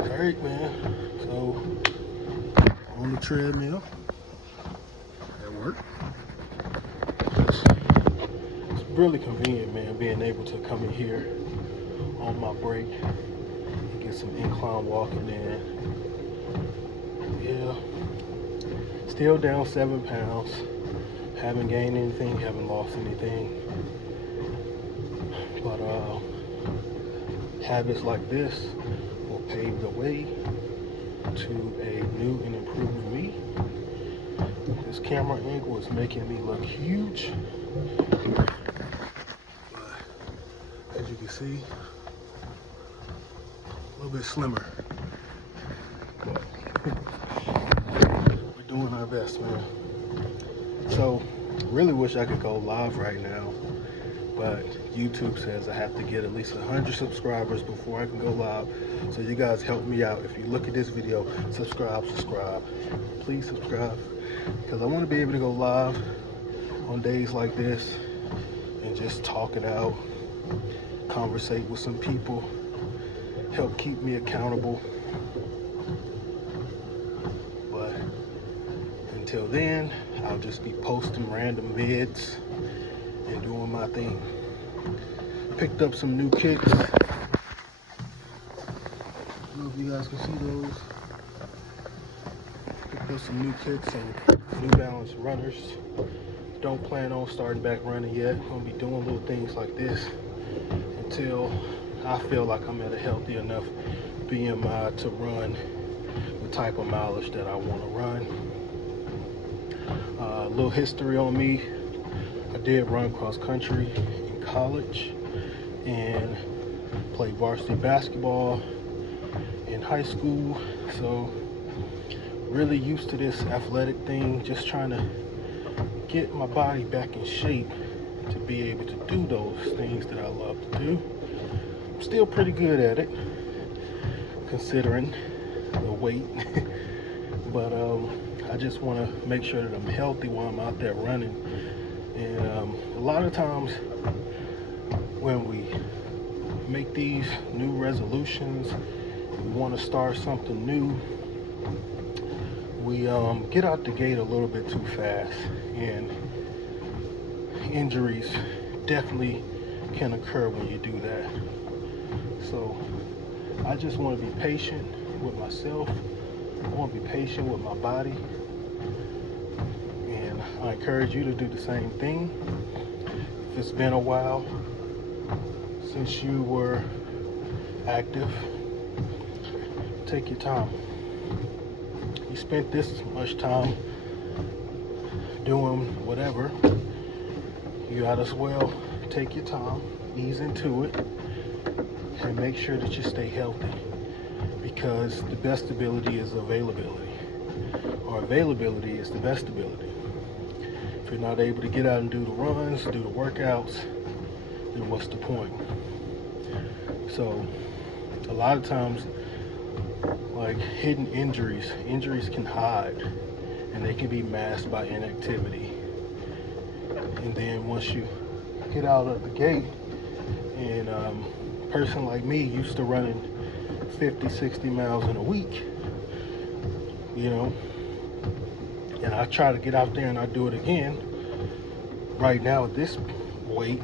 Alright, man. So, on the treadmill at work. It's really convenient, man, being able to come in here on my break and get some incline walking in. Yeah. Still down 7 pounds. Haven't gained anything, haven't lost anything. But habits like this will pave the way to a new and improved me. This camera angle is making me look huge. But as you can see, a little bit slimmer. But we're doing our best, man. So, really wish I could go live right now, but YouTube says I have to get at least 100 subscribers before I can go live. So you guys help me out. If you look at this video, subscribe. Please subscribe, because I want to be able to go live on days like this and just talk it out, conversate with some people, help keep me accountable. But until then, I'll just be posting random vids and doing my thing. Picked up some new kicks. I don't know if you guys can see those. Picked up some new kicks and New Balance runners. Don't plan on starting back running yet. I'm gonna be doing little things like this until I feel like I'm at a healthy enough BMI to run the type of mileage that I want to run. A little history on me. I did run cross country in college and played varsity basketball in high school. So really used to this athletic thing, just trying to get my body back in shape to be able to do those things that I love to do. I'm still pretty good at it, considering the weight. But I just want to make sure that I'm healthy while I'm out there running. And a lot of times when we make these new resolutions, we want to start something new, we get out the gate a little bit too fast, and injuries definitely can occur when you do that. So I just want to be patient with myself. I want to be patient with my body, and I encourage you to do the same thing. If it's been a while since you were active, take your time. You spent this much time doing whatever, you gotta as well take your time, ease into it, and make sure that you stay healthy, because the best ability is availability, or availability is the best ability. If you're not able to get out and do the runs, do the workouts, then what's the point? So a lot of times, like hidden injuries can hide, and they can be masked by inactivity. And then once you get out of the gate, and a person like me used to running 50-60 miles in a week, you know, and I try to get out there and I do it again. Right now at this weight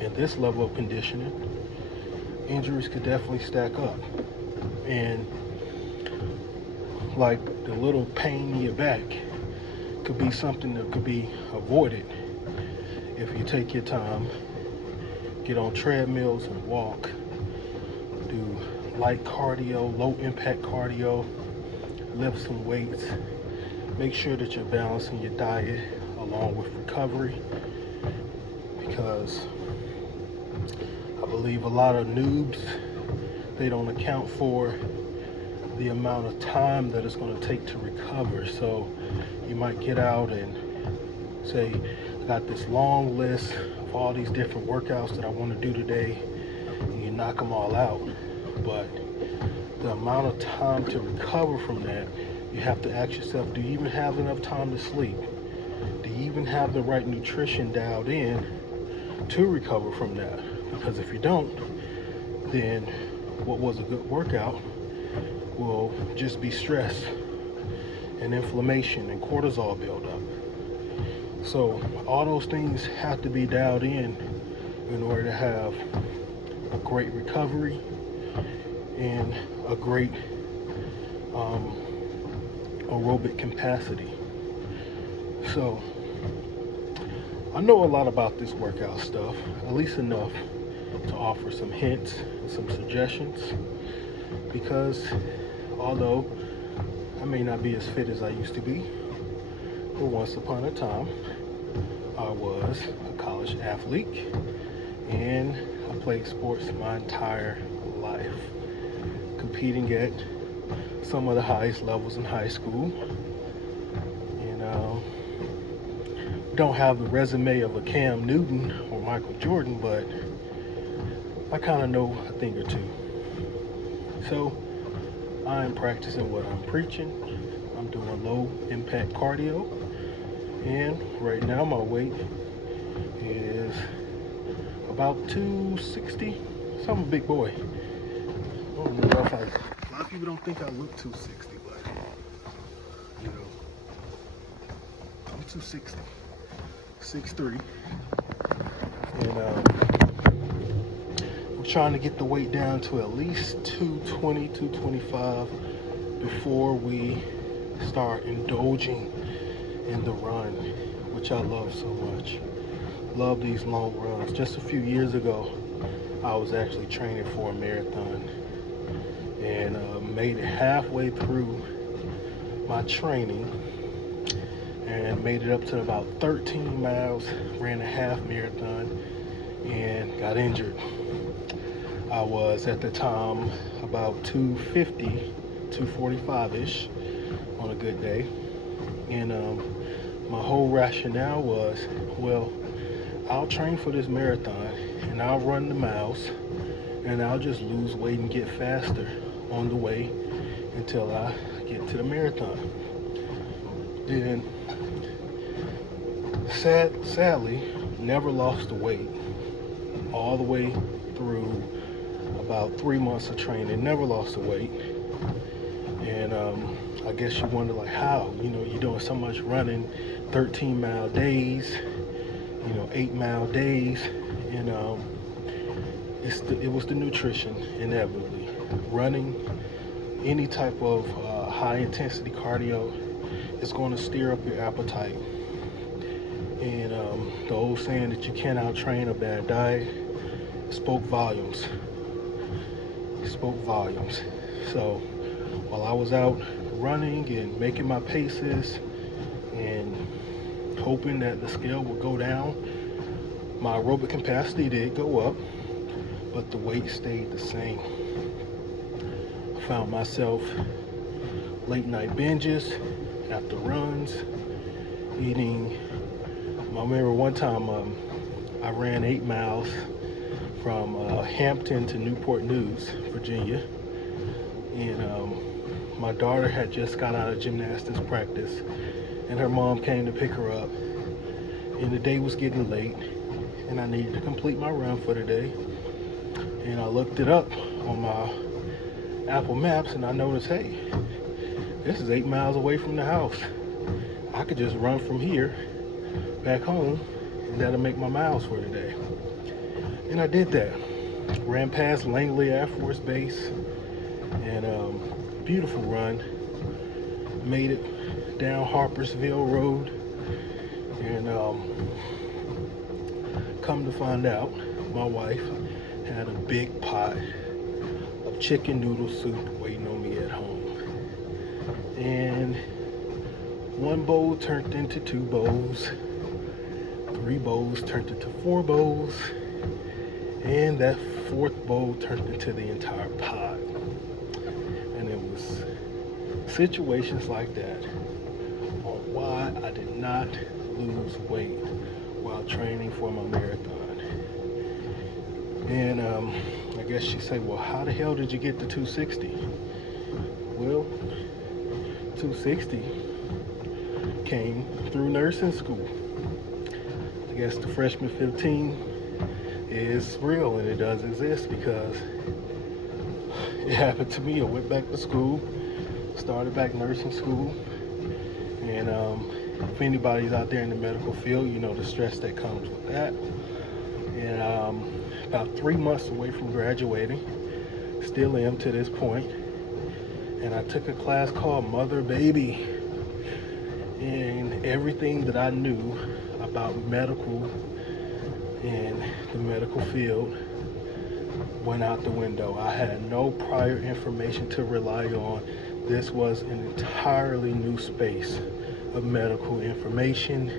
and this level of conditioning, injuries could definitely stack up. And like the little pain in your back could be something that could be avoided if you take your time, get on treadmills and walk, do light cardio, low impact cardio, lift some weights. Make sure that you're balancing your diet along with recovery, because I believe a lot of noobs, they don't account for the amount of time that it's going to take to recover. So you might get out and say, I got this long list of all these different workouts that I want to do today, and you knock them all out. But the amount of time to recover from that, you have to ask yourself, do you even have enough time to sleep? Do you even have the right nutrition dialed in to recover from that? Because if you don't, then what was a good workout will just be stress and inflammation and cortisol buildup. So all those things have to be dialed in order to have a great recovery and a great aerobic capacity. So I know a lot about this workout stuff, at least enough to offer some hints and some suggestions, because although I may not be as fit as I used to be, but once upon a time I was a college athlete and I played sports my entire life, competing at some of the highest levels in high school. Don't have the resume of a Cam Newton or Michael Jordan, but I kind of know a thing or two. So I'm practicing what I'm preaching. I'm doing low impact cardio, and right now my weight is about 260. So I'm a big boy. I don't know if a lot of people don't think I look 260, but you know, I'm 260. 6'3", and I'm trying to get the weight down to at least 220, 225 before we start indulging in the run, which I love so much. Love these long runs. Just a few years ago, I was actually training for a marathon and made it halfway through my training and made it up to about 13 miles, ran a half marathon, and got injured. I was at the time about 250, 245-ish on a good day. And my whole rationale was, well, I'll train for this marathon and I'll run the miles and I'll just lose weight and get faster on the way until I get to the marathon. Then sadly, never lost the weight all the way through about 3 months of training. Never lost the weight. And I guess you wonder, like, how? You know, you're doing so much running, 13-mile days, 8-mile days, and it was the nutrition, inevitably. Running any type of high-intensity cardio is going to stir up your appetite. And the old saying that you can't out-train a bad diet spoke volumes. It spoke volumes. So while I was out running and making my paces and hoping that the scale would go down, my aerobic capacity did go up, but the weight stayed the same. I found myself late night binges after runs, eating. I remember one time I ran 8 miles from Hampton to Newport News, Virginia, and my daughter had just got out of gymnastics practice, and her mom came to pick her up, and the day was getting late, and I needed to complete my run for the day. And I looked it up on my Apple Maps, and I noticed, hey, this is 8 miles away from the house. I could just run from here back home, and that'll make my miles for the day. And I did that. Ran past Langley Air Force Base, and beautiful run. Made it down Harpersville Road, and come to find out, my wife had a big pot of chicken noodle soup waiting on me at home. And one bowl turned into 2 bowls, 3 bowls turned into 4 bowls, and that 4th bowl turned into the entire pot. And it was situations like that on why I did not lose weight while training for my marathon. And I guess you say, well, how the hell did you get to 260? Well, 260 came through nursing school. I guess the freshman 15 is real, and it does exist, because it happened to me. I went back to school, started back nursing school, and if anybody's out there in the medical field, you know the stress that comes with that. And about 3 months away from graduating, still am to this point, and I took a class called Mother Baby, and everything that I knew about medical and the medical field went out the window. I had no prior information to rely on. This was an entirely new space of medical information,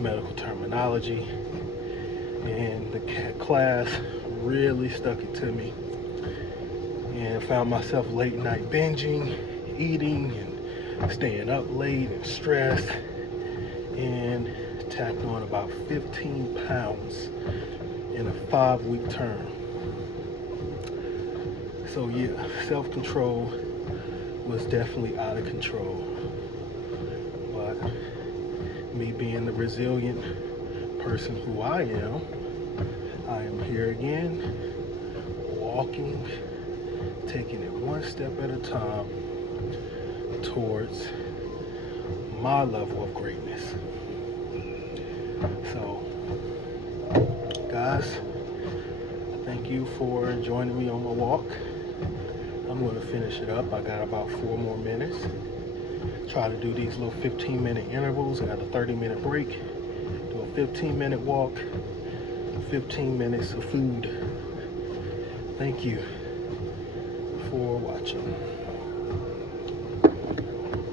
medical terminology, and the class really stuck it to me. And found myself late night binging, eating, and staying up late and stressed, and tacked on about 15 pounds in a 5-week term. So yeah, self-control was definitely out of control. But me being the resilient person who I am here again, walking, taking it one step at a time towards my level of greatness. So, guys, thank you for joining me on my walk. I'm going to finish it up. I got about 4 more minutes. Try to do these little 15-minute intervals. I got a 30-minute break. Do a 15-minute walk, 15 minutes of food. Thank you for watching.